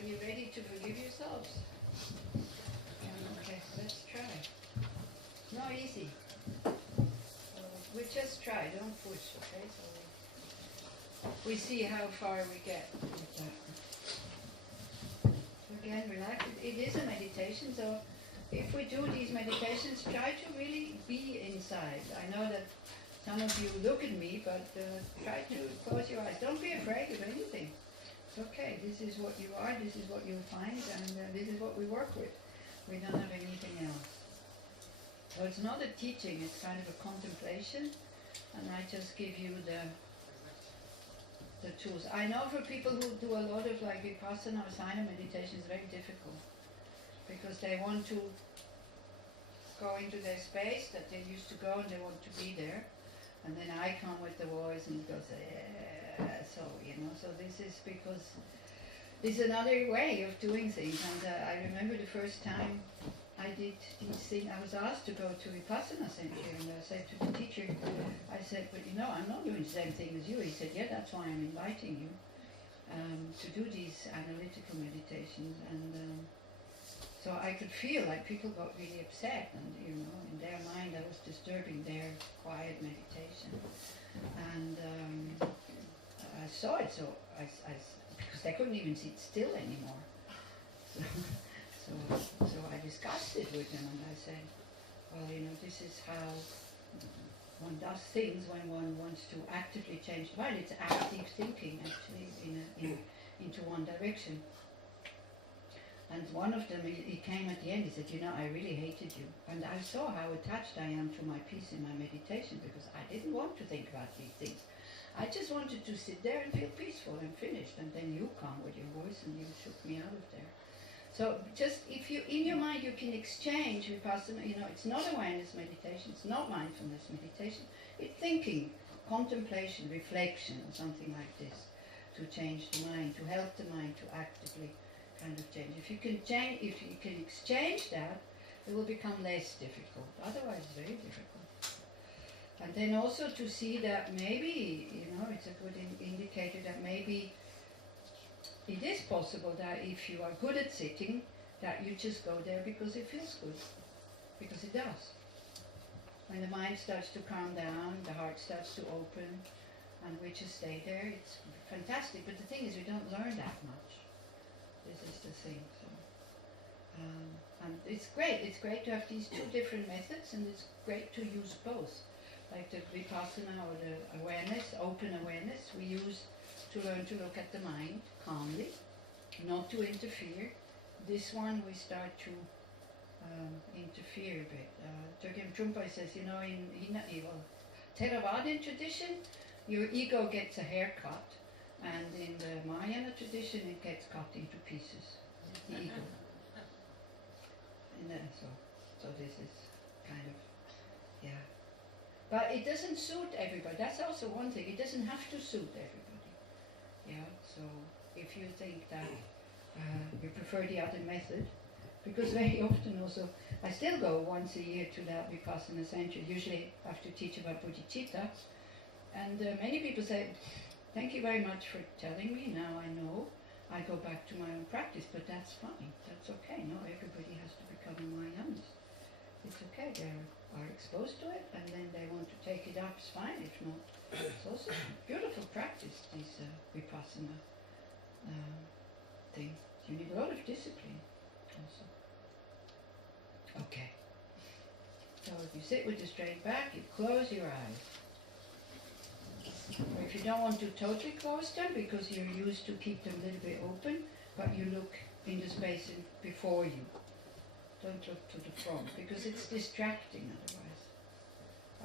Are you ready to forgive yourselves? Okay, let's try. Not easy. We just try, don't push, okay? So we see how far we get with that. So again, relax. It is a meditation, so if we do these meditations, try to really be inside. I know that some of you look at me, but try to close your eyes. Don't be afraid of anything. It's okay. This is what you are, this is what you'll find, and this is what we work with. We don't have anything else. So it's not a teaching, it's kind of a contemplation, and I just give you the tools. I know for people who do a lot of like vipassana or silent meditation, it's very difficult, because they want to go into their space that they used to go and they want to be there, and then I come with the voice and it goes, so, you know, so this is because it's another way of doing things. And I remember the first time I did these things, I was asked to go to Vipassana Center, and I said to the teacher, I said, but you know, I'm not doing the same thing as you. He said, yeah, that's why I'm inviting you to do these analytical meditations. And so I could feel like people got really upset, and you know, in their mind I was disturbing their quiet meditation. And I saw it, so I because they couldn't even sit still anymore. So I discussed it with them, and I said, well, you know, this is how one does things when one wants to actively change the mind. It's active thinking, actually, into one direction. And one of them, he came at the end, he said, you know, I really hated you. And I saw how attached I am to my peace in my meditation, because I didn't want to think about these things. I just wanted to sit there and feel peaceful and finished. And then you come with your voice and you shook me out of there. So just, if you, in your mind, you can exchange Vipassana, you know, it's not awareness meditation, it's not mindfulness meditation, it's thinking, contemplation, reflection, or something like this, to change the mind, to help the mind to actively kind of change. If you can change, if you can exchange that, it will become less difficult. Otherwise, it's very difficult. And then also to see that maybe, you know, it's a good indicator that maybe it is possible that if you are good at sitting, that you just go there because it feels good. Because it does. When the mind starts to calm down, the heart starts to open, and we just stay there, it's fantastic. But the thing is, we don't learn that much. This is the thing. So, and it's great to have these two different methods, and it's great to use both. Like the Vipassana or the awareness, open awareness, we use to learn to look at the mind calmly, not to interfere. This one we start to interfere a bit. Turgem Trungpa says, you know, in Theravadan tradition, your ego gets a haircut, and in the Mahayana tradition, it gets cut into pieces. The ego. And then, so this is kind of, yeah. But it doesn't suit everybody. That's also one thing. It doesn't have to suit everybody. Yeah. So if you think that you prefer the other method, because very often also, I still go once a year to that Vipassana Center. Usually I have to teach about bodhicitta, and many people say, "Thank you very much for telling me. Now I know. I go back to my own practice, but that's fine. That's okay. No, everybody has to become a Mahayanist. It's okay. They are exposed to it, and then they want to take it up. It's fine. If not, it's also beautiful practice. These Vipassana things. You need a lot of discipline, also. Okay. So if you sit with the straight back, you close your eyes. Or if you don't want to totally close them, because you're used to keep them a little bit open, but you look in the space before you. Don't look to the front, because it's distracting otherwise.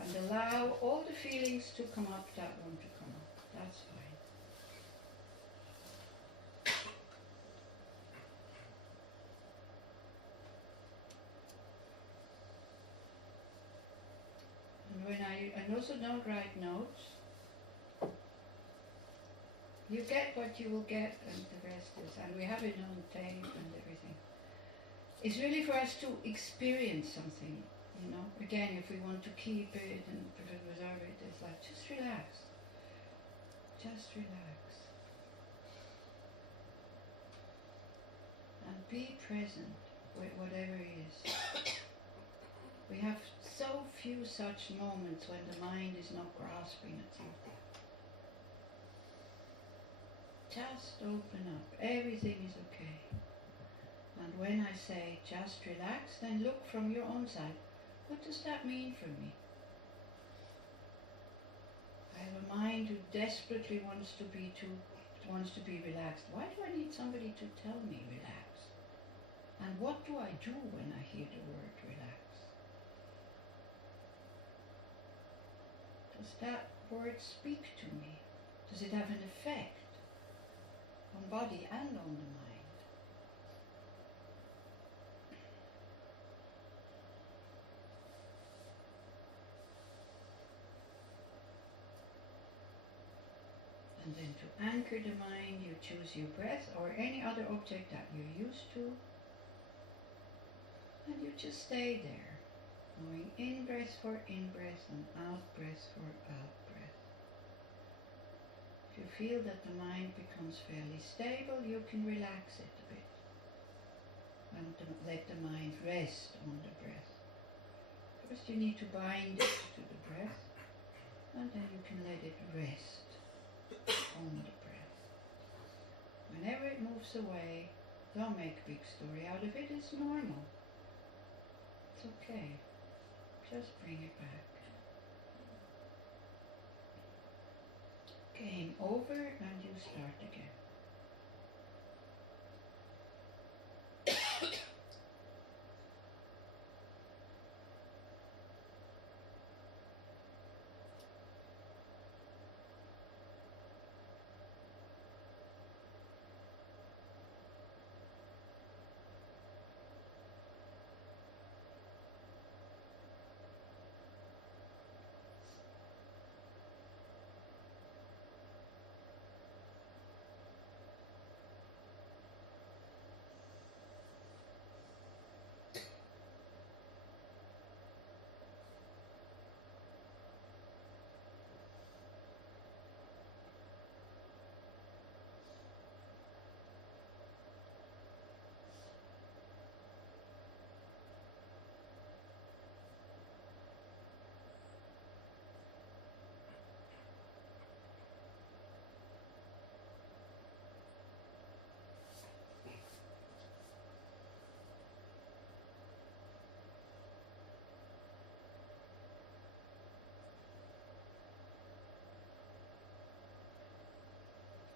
And allow all the feelings to come up that want to come up. That's fine. And also don't write notes. You get what you will get, and the rest is, and we have it on tape and everything. It's really for us to experience something, you know. Again, if we want to keep it and preserve it, it's like, just relax. Just relax. be present with whatever is. We have so few such moments when the mind is not grasping at something. Just open up. Everything is okay. And when I say just relax, then look from your own side. What does that mean for me? I have a mind who desperately wants to be relaxed. Why do I need somebody to tell me relax? And what do I do when I hear the word relax? Does that word speak to me? Does it have an effect on body and on the mind? And then to anchor the mind, you choose your breath or any other object that you're used to. And you just stay there, going in breath for in breath and out breath for out breath. If you feel that the mind becomes fairly stable, you can relax it a bit. And let the mind rest on the breath. First you need to bind it to the breath, and then you can let it rest on the breath. Whenever it moves away, don't make a big story out of it, it's normal. It's okay. Just bring it back. Game over and you start again.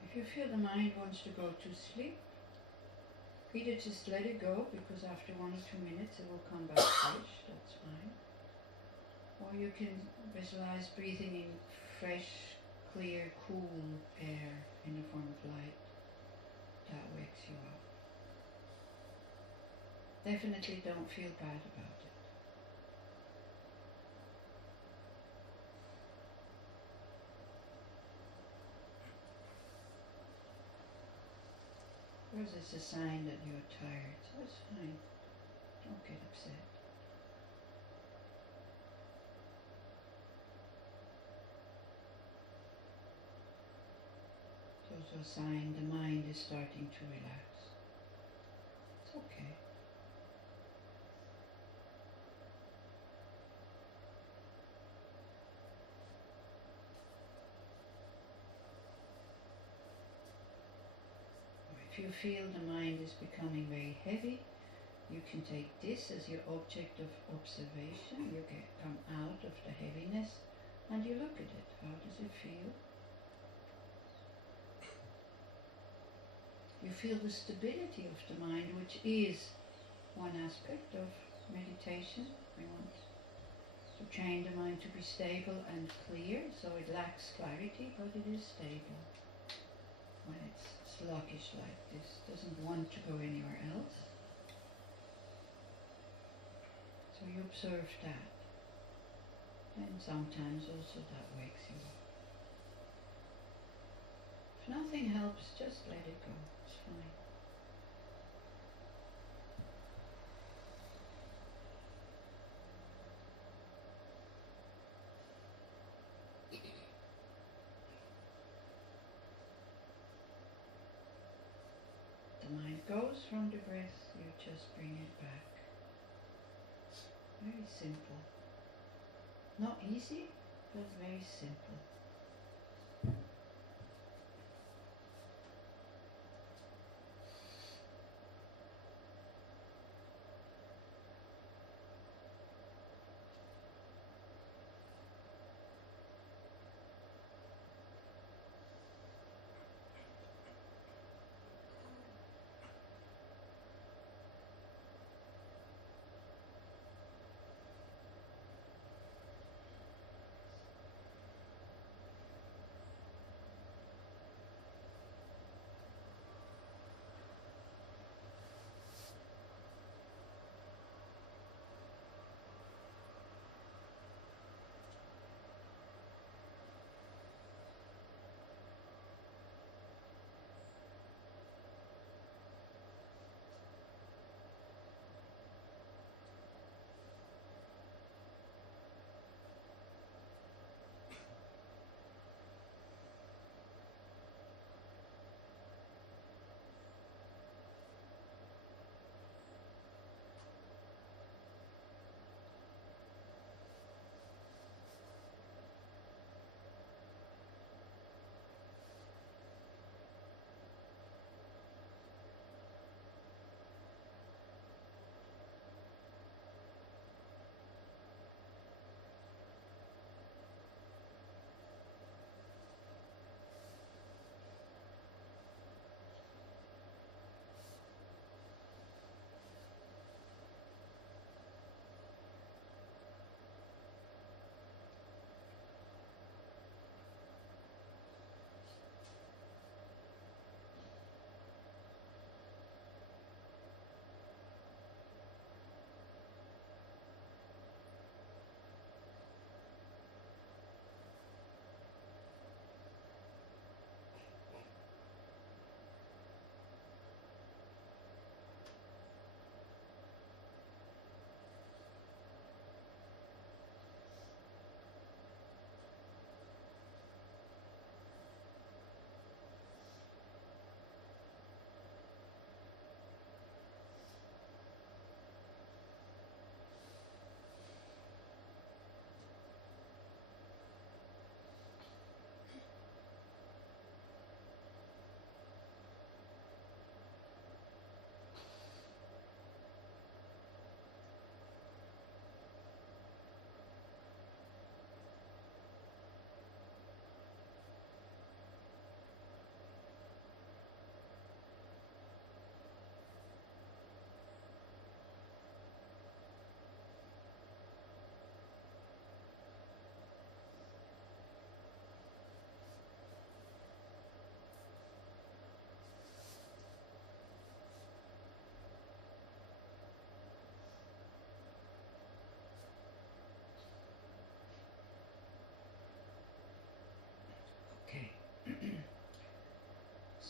If you feel the mind wants to go to sleep, either just let it go, because after 1 or 2 minutes it will come back fresh, that's fine. Or you can visualize breathing in fresh, clear, cool air in the form of light. That wakes you up. Definitely don't feel bad about it. Because it's a sign that you're tired, so it's fine. Don't get upset. It's also a sign the mind is starting to relax. It's okay. If you feel the mind is becoming very heavy, you can take this as your object of observation. You come out of the heaviness and you look at it. How does it feel? You feel the stability of the mind, which is one aspect of meditation. We want to train the mind to be stable and clear, so it lacks clarity, but it is stable. When it's sluggish like this, doesn't want to go anywhere else. So you observe that. And sometimes also that wakes you up. If nothing helps, just let it go. It's fine. the mind goes from the breath, you just bring it back. Very simple. Not easy, but very simple.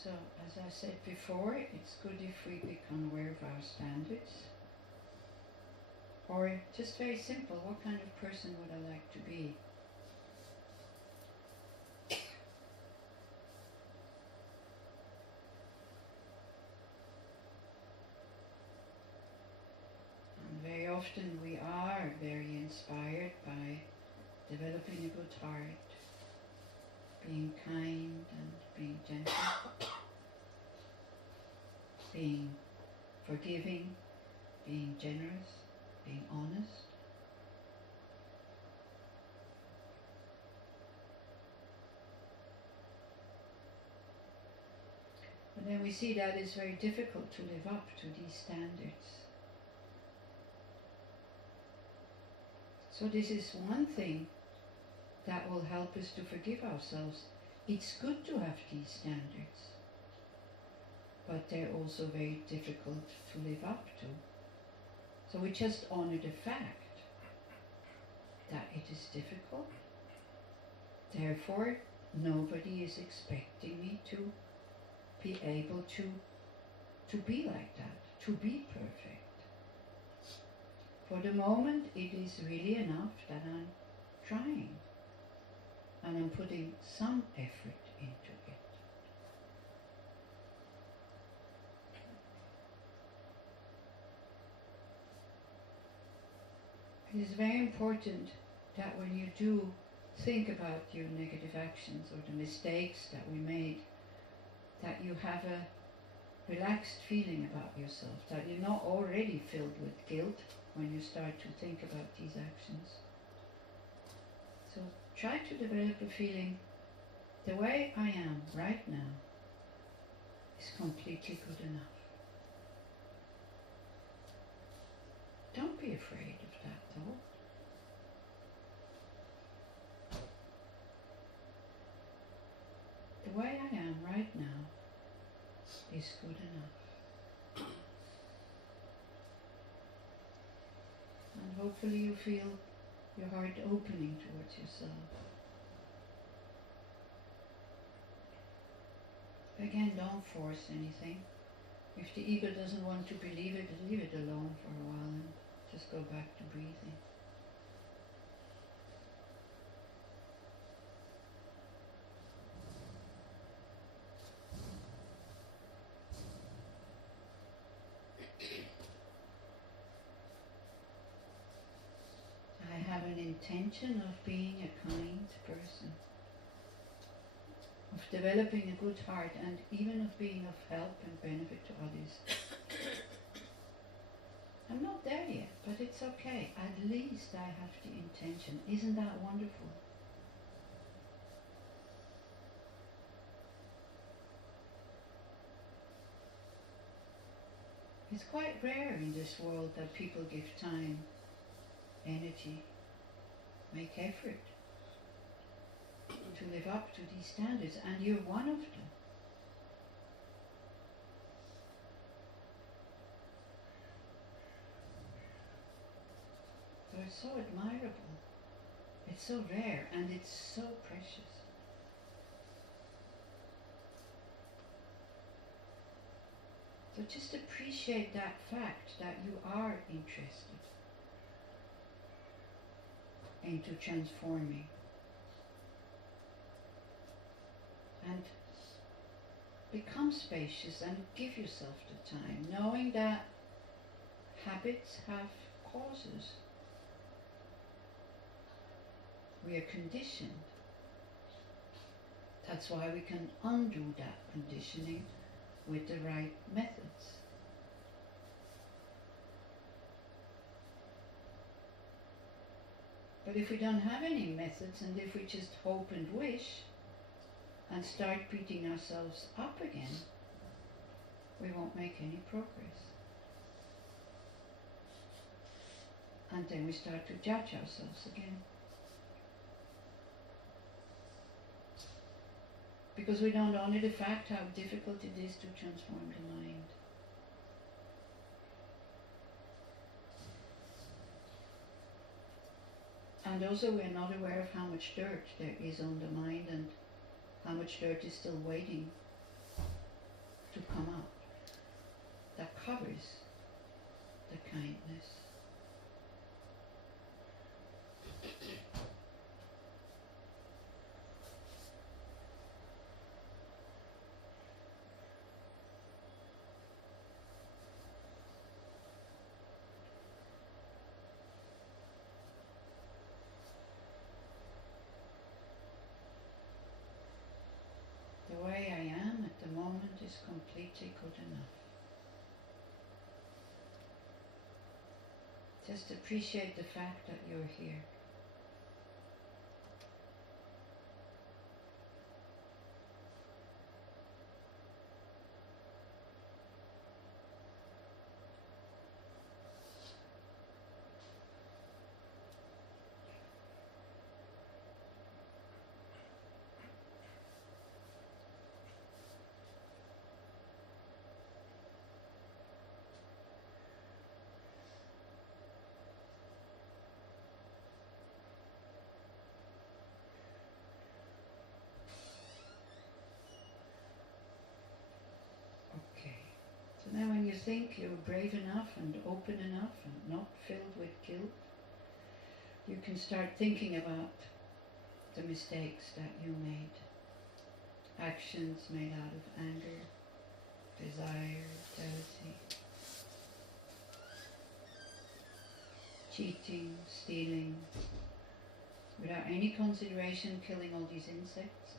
So, as I said before, it's good if we become aware of our standards. Or just very simple, what kind of person would I like to be? And very often we are very inspired by developing a good heart, being kind and being gentle, being forgiving, being generous, being honest. But then we see that it's very difficult to live up to these standards. So this is one thing that will help us to forgive ourselves. It's good to have these standards, but they're also very difficult to live up to. So we just honor the fact that it is difficult. Therefore, nobody is expecting me to be able to be like that, to be perfect. For the moment, it is really enough that I'm trying. And I'm putting some effort into it. It is very important that when you do think about your negative actions or the mistakes that we made, that you have a relaxed feeling about yourself, that you're not already filled with guilt when you start to think about these actions. So try to develop a feeling, the way I am right now is completely good enough. Don't be afraid of that thought. The way I am right now is good enough. And hopefully you feel your heart opening towards yourself. Again, don't force anything. If the ego doesn't want to believe it, leave it alone for a while and just go back to breathing. I have an intention of being a kind person, of developing a good heart, and even of being of help and benefit to others. I'm not there yet, but it's okay. At least I have the intention. Isn't that wonderful? It's quite rare in this world that people give time, energy, make effort to live up to these standards, and you're one of them. So it's so admirable, it's so rare, and it's so precious. So just appreciate that fact that you are interested into transforming. And become spacious and give yourself the time, knowing that habits have causes. We are conditioned. That's why we can undo that conditioning with the right methods. But if we don't have any methods, and if we just hope and wish, and start beating ourselves up again, we won't make any progress. And then we start to judge ourselves again. Because we don't honor the fact how difficult it is to transform the mind. And also we're not aware of how much dirt there is on the mind and how much dirt is still waiting to come out that covers the kindness. The way I am at the moment is completely good enough. Just appreciate the fact that you're here. Now when you think you're brave enough and open enough and not filled with guilt, you can start thinking about the mistakes that you made. Actions made out of anger, desire, jealousy. cheating, stealing, without any consideration killing all these insects.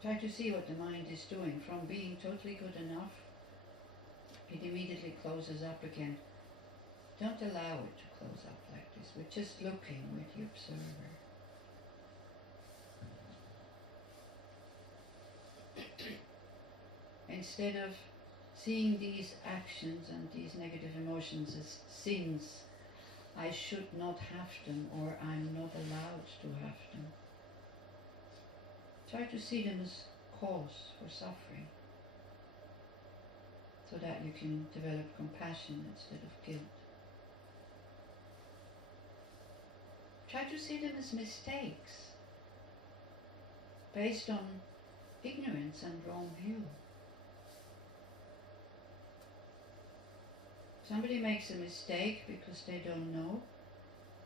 Try to see what the mind is doing. From being totally good enough, it immediately closes up again. Don't allow it to close up like this. We're just looking with the observer. Instead of seeing these actions and these negative emotions as sins, I should not have them, or I'm not allowed to have them. Try to see them as cause for suffering, so that you can develop compassion instead of guilt. Try to see them as mistakes, based on ignorance and wrong view. Somebody makes a mistake because they don't know,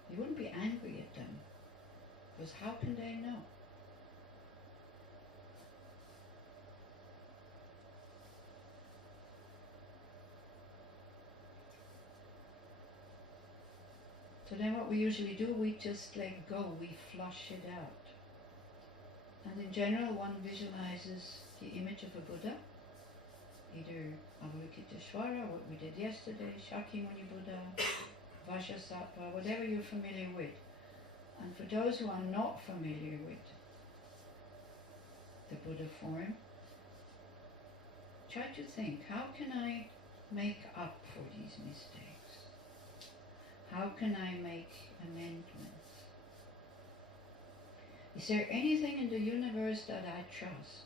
you wouldn't be angry at them, because how can they know? So then what we usually do, we just let go, we flush it out. And in general, one visualizes the image of a Buddha, either Avalokiteshvara, what we did yesterday, Shakyamuni Buddha, Vajrasattva, whatever you're familiar with. And for those who are not familiar with the Buddha form, try to think, how can I make up for these mistakes? How can I make amendments? Is there anything in the universe that I trust?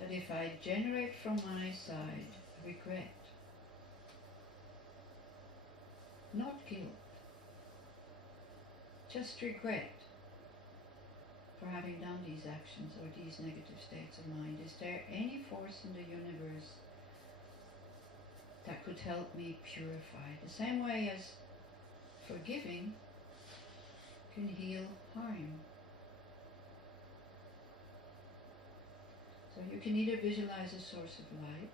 That if I generate from my side regret, not guilt, just regret for having done these actions or these negative states of mind, is there any force in the universe that could help me purify? The same way as forgiving can heal harm. So you can either visualize a source of light,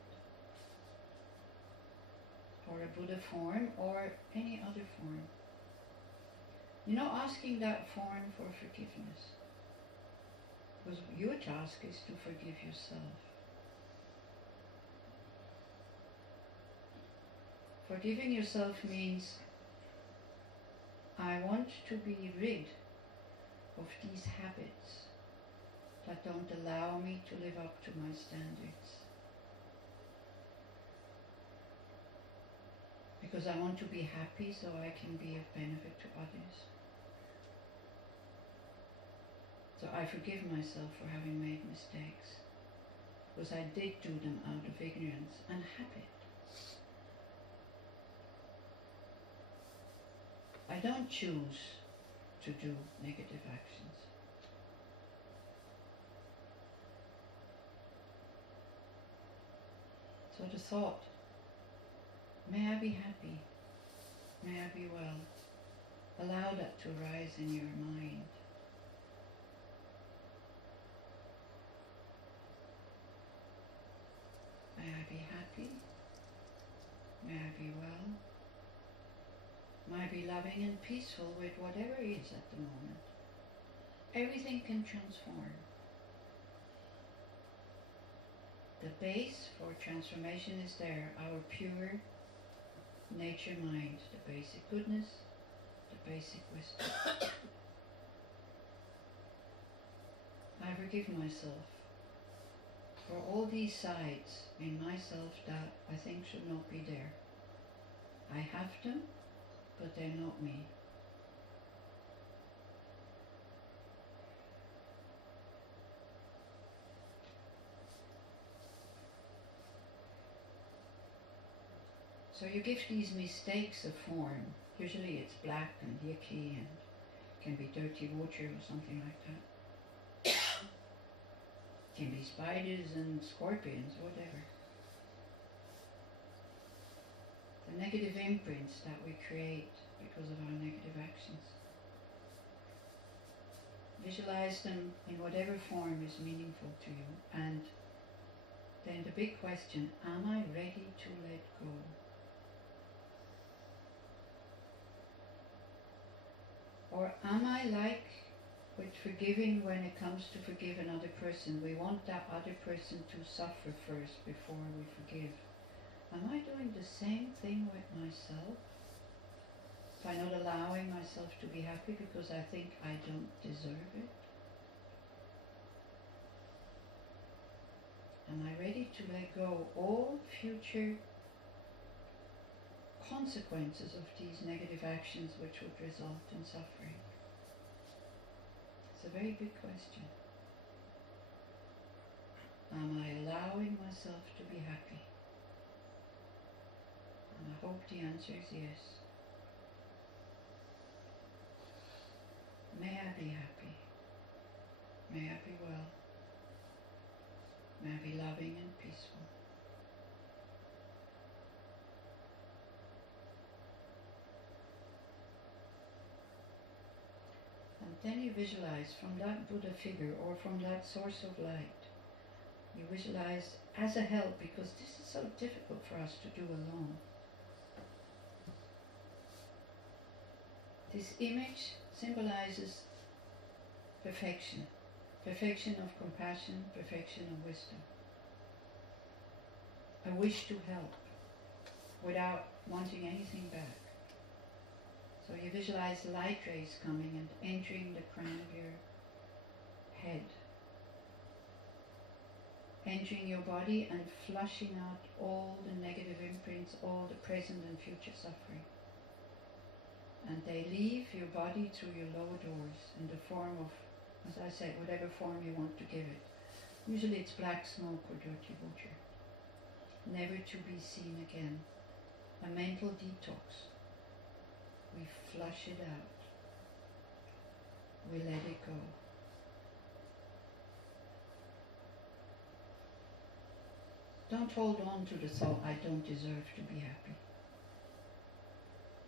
or a Buddha form, or any other form. You're not asking that form for forgiveness, because your task is to forgive yourself. Forgiving yourself means, I want to be rid of these habits that don't allow me to live up to my standards. Because I want to be happy so I can be of benefit to others. So I forgive myself for having made mistakes, because I did do them out of ignorance and habit. I don't choose to do negative actions. So the thought, may I be happy, may I be well, allow that to rise in your mind. May I be happy, may I be well, may I be loving and peaceful with whatever is at the moment. Everything can transform. The base for transformation is there, our pure nature mind, the basic goodness, the basic wisdom. I forgive myself for all these sides in myself that I think should not be there. I have them, but they're not me. So you give these mistakes a form. Usually it's black and yucky and can be dirty water or something like that. Can be spiders and scorpions, whatever. The negative imprints that we create because of our negative actions. Visualize them in whatever form is meaningful to you, and then the big question, am I ready to let go? Or am I like with forgiving when it comes to forgive another person? We want that other person to suffer first before we forgive. Am I doing the same thing with myself? By not allowing myself to be happy because I think I don't deserve it? Am I ready to let go all future consequences of these negative actions which would result in suffering? It's a very big question. Am I allowing myself to be happy? And I hope the answer is yes. May I be happy. May I be well. May I be loving and peaceful. And then you visualize from that Buddha figure or from that source of light, you visualize as a help, because this is so difficult for us to do alone. This image symbolizes perfection. Perfection of compassion, perfection of wisdom. A wish to help without wanting anything back. So you visualize light rays coming and entering the crown of your head, entering your body and flushing out all the negative imprints, all the present and future suffering. And they leave your body through your lower doors in the form of, as I said, whatever form you want to give it. Usually it's black smoke or dirty water. Never to be seen again. A mental detox. We flush it out. We let it go. Don't hold on to the thought, I don't deserve to be happy.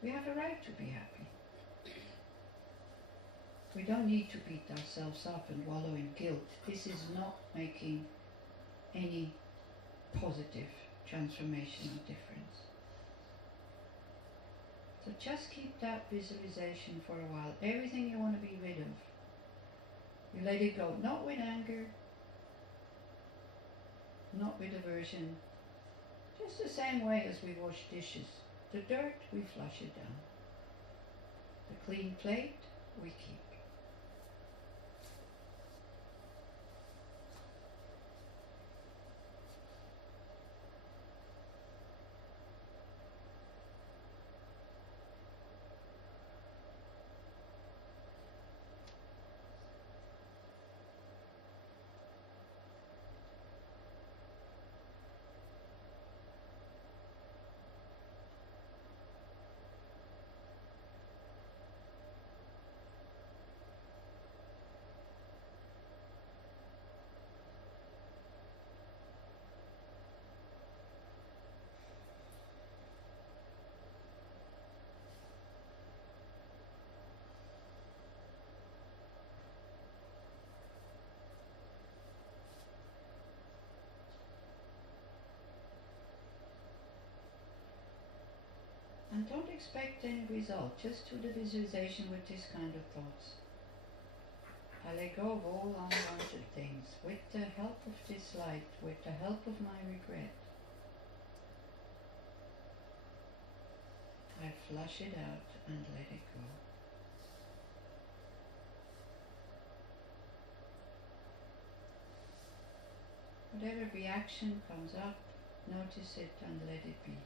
We have a right to be happy. We don't need to beat ourselves up and wallow in guilt. This is not making any positive transformation or difference. So just keep that visualization for a while. Everything you want to be rid of, you let it go. Not with anger, not with aversion. Just the same way as we wash dishes. The dirt, we flush it down. The clean plate, we keep. And don't expect any result, just do the visualization with this kind of thoughts. I let go of all unwanted things with the help of this light, with the help of my regret. I flush it out and let it go. Whatever reaction comes up, notice it and let it be.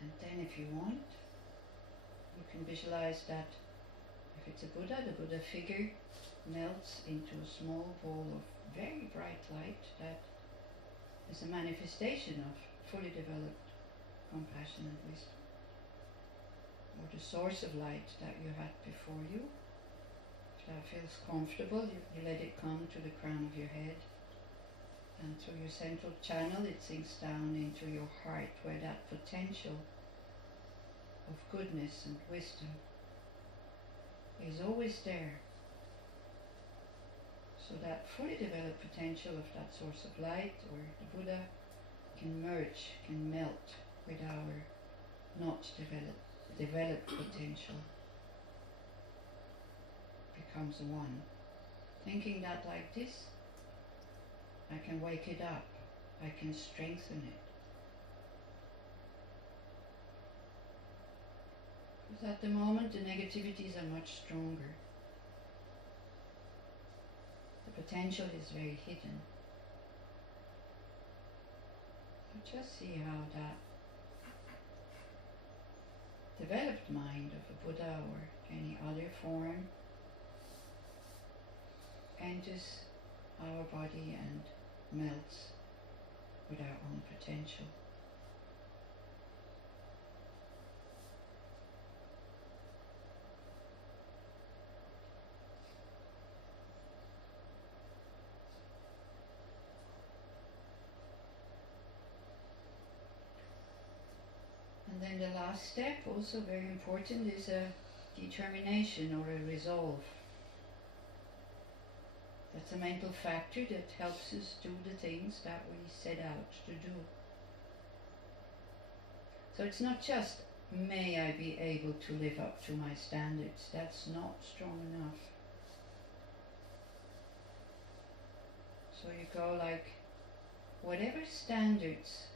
And then if you want, you can visualize that if it's a Buddha, the Buddha figure melts into a small ball of very bright light that is a manifestation of fully developed compassion and wisdom. Or the source of light that you had before you. If that feels comfortable, you let it come to the crown of your head. And through your central channel it sinks down into your heart, where that potential of goodness and wisdom is always there. So that fully developed potential of that source of light, or the Buddha, can merge, can melt with our not developed potential. Becomes one. Thinking that like this, I can wake it up, I can strengthen it. Because at the moment the negativities are much stronger. The potential is very hidden. So just see how that developed mind of a Buddha or any other form enters our body and melts with our own potential. And then the last step, also very important, is a determination or a resolve. That's a mental factor that helps us do the things that we set out to do. So it's not just, may I be able to live up to my standards. That's not strong enough. So you go like, whatever standards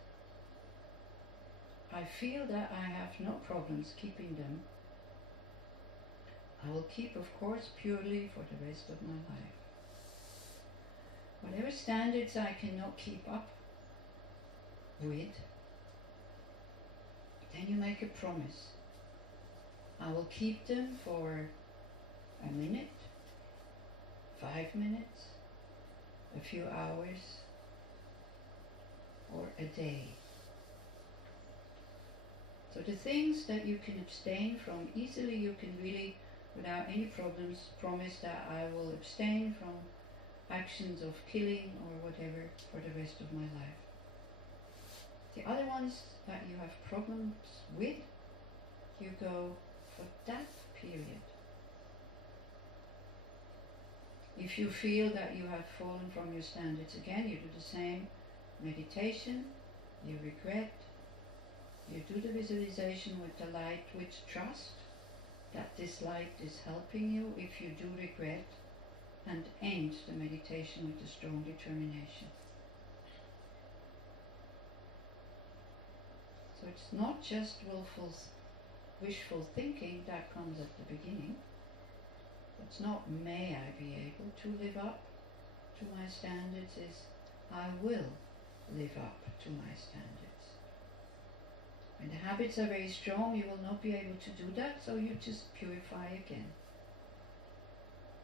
I feel that I have no problems keeping them, I will keep, of course, purely for the rest of my life. Whatever standards I cannot keep up with, then you make a promise. I will keep them for a minute, 5 minutes, a few hours, or a day. So the things that you can abstain from easily, you can really, without any problems, promise that I will abstain from actions of killing or whatever for the rest of my life. The other ones that you have problems with, you go for that period. If you feel that you have fallen from your standards again, you do the same meditation, you regret, you do the visualization with the light with trust that this light is helping you if you do regret, and end the meditation with a strong determination. So it's not just wishful thinking that comes at the beginning. It's not, may I be able to live up to my standards, is I will live up to my standards. When the habits are very strong, you will not be able to do that, so you just purify again.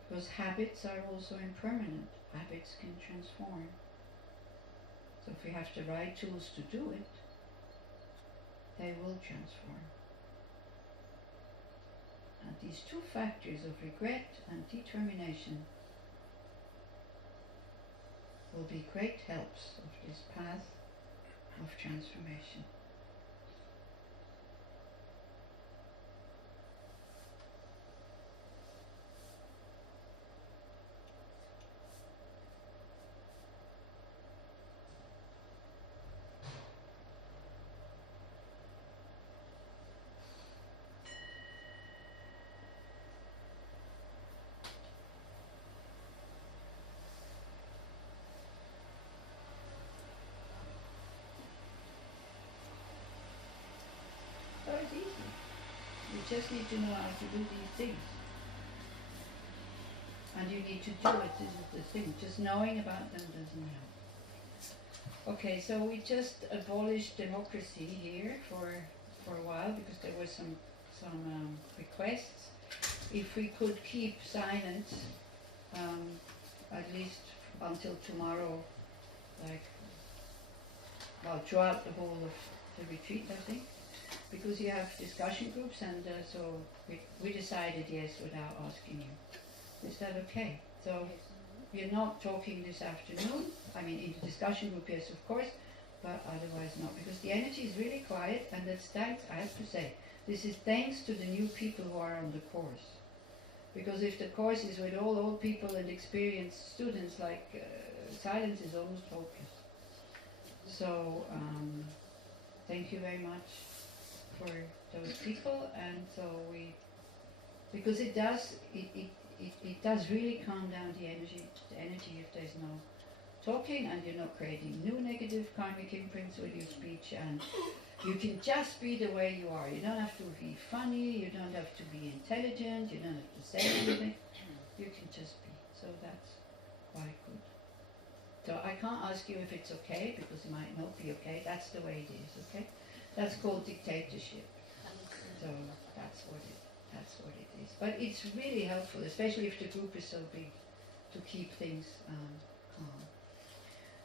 Because habits are also impermanent. Habits can transform. So if we have the right tools to do it, they will transform. And these two factors of regret and determination will be great helps of this path of transformation. So it's easy. You just need to know how to do these things. And you need to do it, this is the thing. Just knowing about them doesn't help. Okay, so we just abolished democracy here for for a while because there were some requests. If we could keep silent, at least until tomorrow, like, well, throughout the whole of the retreat, I think, because you have discussion groups, and so we decided yes without asking you. Is that okay? So we're not talking this afternoon. I mean, in the discussion group, yes, of course, but otherwise not, because the energy is really quiet, and that's thanks, I have to say, this is thanks to the new people who are on the course. Because if the course is with all old people and experienced students, like silence is almost hopeless. So thank you very much for those people, and so because it does really calm down the energy if there's no talking, and you're not creating new negative karmic imprints with your speech, and you can just be the way you are. You don't have to be funny, you don't have to be intelligent, you don't have to say anything. You can just be. So that's quite good. So I can't ask you if it's okay, because it might not be okay. That's the way it is, okay? That's called dictatorship. So that's what it is. But it's really helpful, especially if the group is so big, to keep things calm.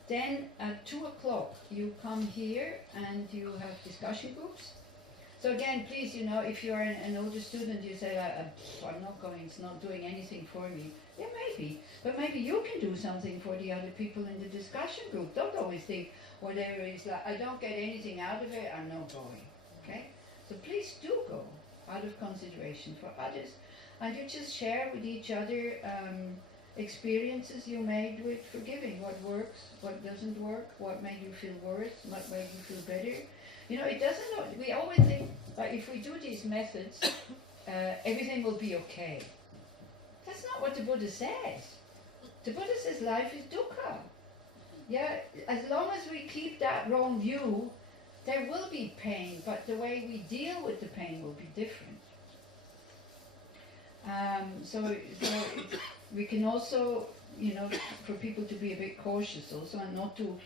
Then at 2 o'clock you come here and you have discussion groups. So again, please, if you're an older student, you say, I'm not going, it's not doing anything for me. Yeah, maybe. But maybe you can do something for the other people in the discussion group. Don't always think, whatever is like, I don't get anything out of it, I'm not going. Okay? So please do go, out of consideration for others. And you just share with each other experiences you made with forgiving. What works, what doesn't work, what made you feel worse, what made you feel better. It doesn't, we always think, if we do these methods, everything will be okay. That's not what the Buddha says. The Buddha says life is dukkha. Yeah, as long as we keep that wrong view, there will be pain, but the way we deal with the pain will be different. So we can also, for people to be a bit cautious also, and not to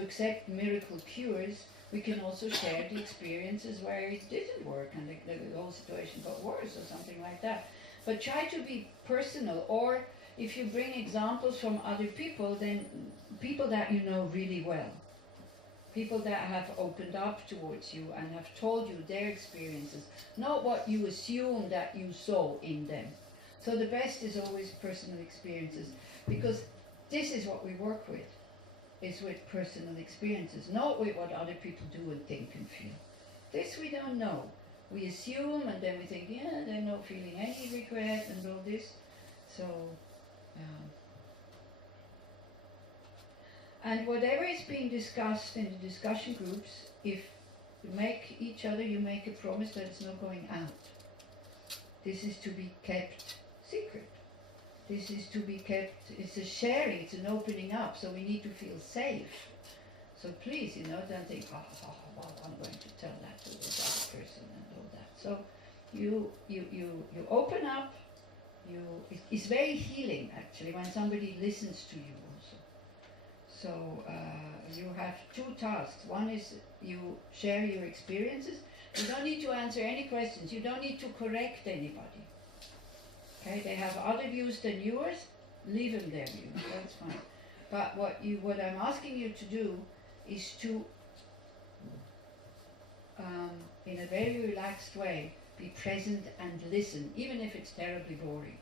accept miracle cures. We can also share the experiences where it didn't work and the whole situation got worse or something like that. But try to be personal, or if you bring examples from other people, then people that you know really well. People that have opened up towards you and have told you their experiences, not what you assume that you saw in them. So the best is always personal experiences, because this is what we work with, is with personal experiences, not with what other people do and think and feel. This we don't know. We assume, and then we think, yeah, they're not feeling any regret and all this. So, and whatever is being discussed in the discussion groups, if you make each other, you make a promise that it's not going out. This is to be kept secret. This is to be kept, it's a sharing, it's an opening up, so we need to feel safe. So please, don't think, well, I'm going to tell that to this other person and all that. So you open up, it's very healing actually when somebody listens to you also. So you have two tasks. One is you share your experiences. You don't need to answer any questions. You don't need to correct anybody. Okay, they have other views than yours. Leave them their views. That's fine. But what I'm asking you to do is to, in a very relaxed way, be present and listen, even if it's terribly boring,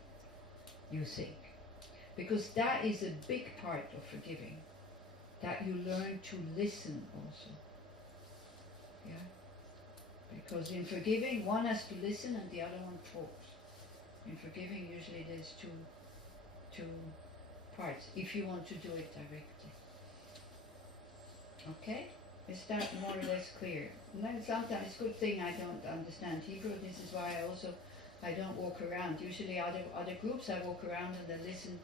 you think. Because that is a big part of forgiving, that you learn to listen also. Yeah? Because in forgiving, one has to listen and the other one talks. In forgiving, usually there's two parts, if you want to do it directly. Okay? Is that more or less clear? And then sometimes it's a good thing I don't understand Hebrew. This is why I don't walk around. Usually other groups I walk around and then listen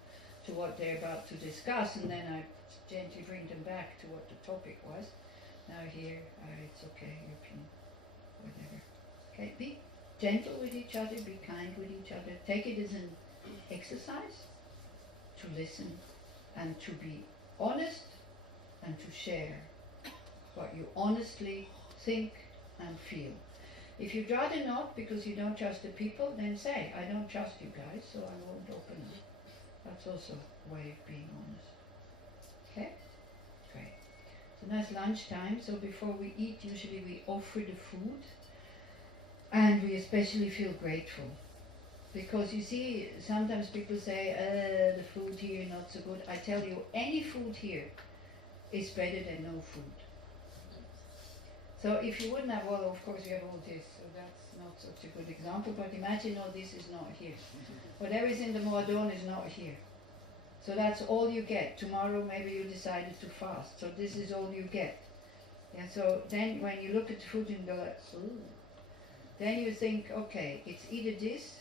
to what they're about to discuss, and then I gently bring them back to what the topic was. Now here, it's okay, you can, whatever. Okay, be gentle with each other, be kind with each other. Take it as an exercise to listen and to be honest and to share what you honestly think and feel. If you'd rather not because you don't trust the people, then say, I don't trust you guys, so I won't open them. That's also a way of being honest. Okay? Great. So now it's lunchtime, so before we eat, usually we offer the food, and we especially feel grateful. Because you see, sometimes people say, the food here not so good. I tell you, any food here is better than no food. So if you wouldn't have, well, of course we have all this, so that's not such a good example, but imagine all this is not here. Whatever is in the Moadon is not here. So that's all you get. Tomorrow maybe you decided to fast, so this is all you get. Yeah, so then when you look at the food and go like, ooh, then you think, okay, it's either this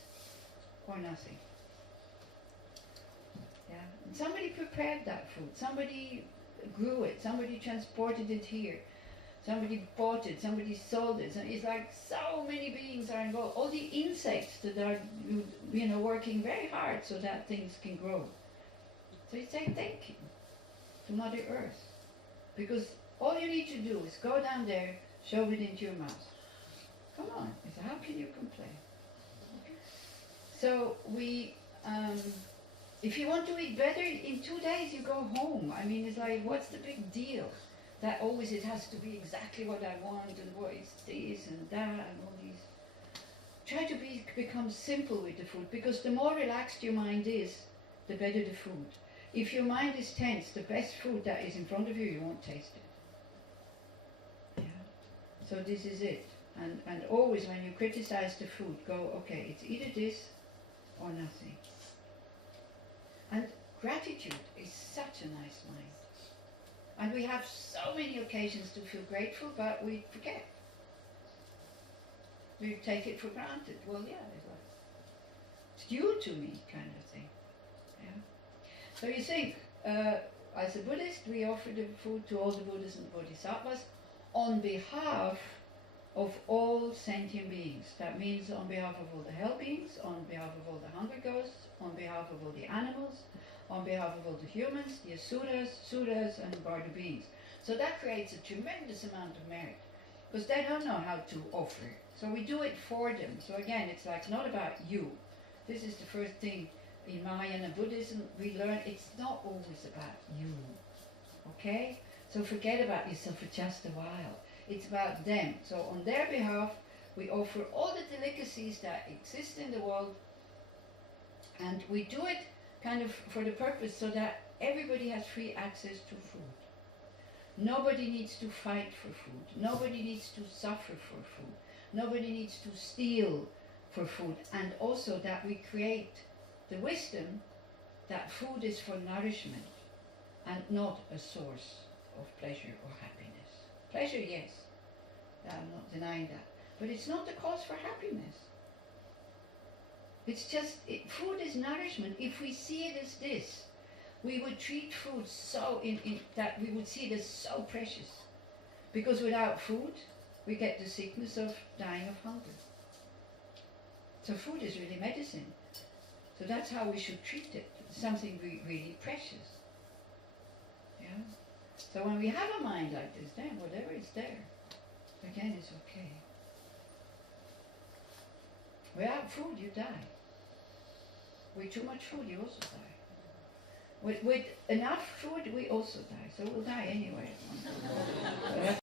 or nothing. Yeah, and somebody prepared that food, somebody grew it, somebody transported it here. Somebody bought it, somebody sold it. So it's like so many beings are involved. All the insects that are, working very hard so that things can grow. So you say thank you to Mother Earth. Because all you need to do is go down there, shove it into your mouth. Come on, how can you complain? So if you want to eat better, in 2 days you go home. I mean, it's like, what's the big deal? That always it has to be exactly what I want, and what is this and that and all these. Try to become simple with the food, because the more relaxed your mind is, the better the food. If your mind is tense, the best food that is in front of you, you won't taste it. Yeah. So this is it. And always when you criticize the food, go, okay, it's either this or nothing. And gratitude is such a nice mind. And we have so many occasions to feel grateful, but we forget. We take it for granted. Well, yeah, it's due to me, kind of thing. Yeah. So you think, as a Buddhist, we offer the food to all the Buddhas and Bodhisattvas on behalf of all sentient beings. That means on behalf of all the hell beings, on behalf of all the hunger ghosts, on behalf of all the animals, on behalf of all the humans, the asuras, suras, and bardo beings. So that creates a tremendous amount of merit, because they don't know how to offer. So we do it for them. So again, it's like not about you. This is the first thing in Mahayana Buddhism we learn. It's not always about you. Okay? So forget about yourself for just a while. It's about them. So on their behalf, we offer all the delicacies that exist in the world, and we do it kind of for the purpose so that everybody has free access to food. Nobody needs to fight for food. Nobody needs to suffer for food. Nobody needs to steal for food. And also that we create the wisdom that food is for nourishment and not a source of pleasure or happiness. Pleasure, yes, I'm not denying that. But it's not the cause for happiness. It's just, food is nourishment. If we see it as this, we would treat food so that we would see it as so precious. Because without food, we get the sickness of dying of hunger. So food is really medicine. So that's how we should treat it. It's something really precious. Yeah. So when we have a mind like this, then whatever is there, again, is okay. Without food, you die. With too much food, you also die. With enough food, we also die. So we'll die anyway.